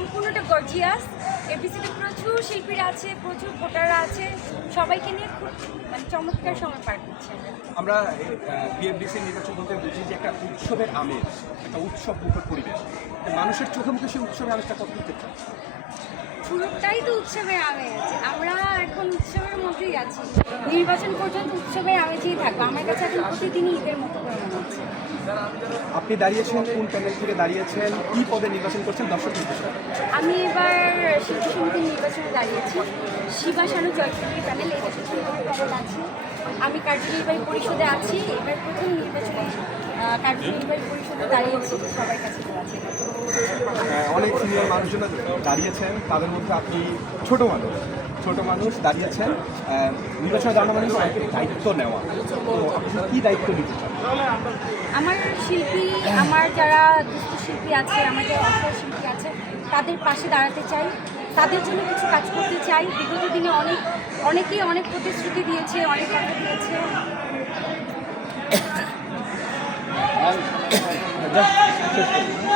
সম্পূর্ণটা গর্জিয়াস। এপিসোডে প্রচুর শিল্পীরা আছে, প্রচুর ভোটাররা আছে, সবাইকে নিয়ে খুব মানে চমৎকার সময় পার করছে। আমরা বিএফডিসি নির্বাচন বলতে বুঝি যে একটা উৎসবের আমেজ, একটা উৎসব মুখর পরিবেশ। মানুষের চোখে মুখে সেই উৎসবের আমেজটা কত দিতে চায়? পুরোটাই তো উৎসবের আমেজ। আমরা এখন উৎসবের মধ্যেই আছি, নির্বাচন পর্যন্ত উৎসবের আমেজেই থাকবো। আমার কাছে এখন প্রতিদিনই ঈদের মতো করে মনে হচ্ছে। আপনি দাঁড়িয়েছেন কোন প্যানেল থেকে দাঁড়িয়েছেন, কি পদে নির্বাচন করছেন দর্শক নির্বাচন? আমি এবার শিল্পী সমিতির নির্বাচনে দাঁড়িয়েছি, শিবা শানু জয়পুরের প্যানেল, এটা প্যানেল আছে। আমি কার্যনির্বাহী পরিষদে আছি, এবার প্রথম নির্বাচনে কার্যনির্বাহী পরিষদে দাঁড়িয়েছি। সবার কাছে তো আছে। অনেক সিনিয়র মানুষজন দাঁড়িয়েছেন, তাদের মধ্যে আপনি ছোট মানুষ দাঁড়িয়েছেন। নির্বাচনে দাঁড়ানো মানে অনেকের দায়িত্ব নেওয়া, তো আপনি কী দায়িত্ব নিতে চান? আমার শিল্পী, আমার যারা দুস্থ শিল্পী আছে, আমার যারা অসহায় শিল্পী আছে, তাদের পাশে দাঁড়াতে চাই, তাদের জন্য কিছু কাজ করতে চাই। বিগত দিনে অনেকেই অনেক প্রতিশ্রুতি দিয়েছে, অনেক কথা দিয়েছে। শেষ করুন।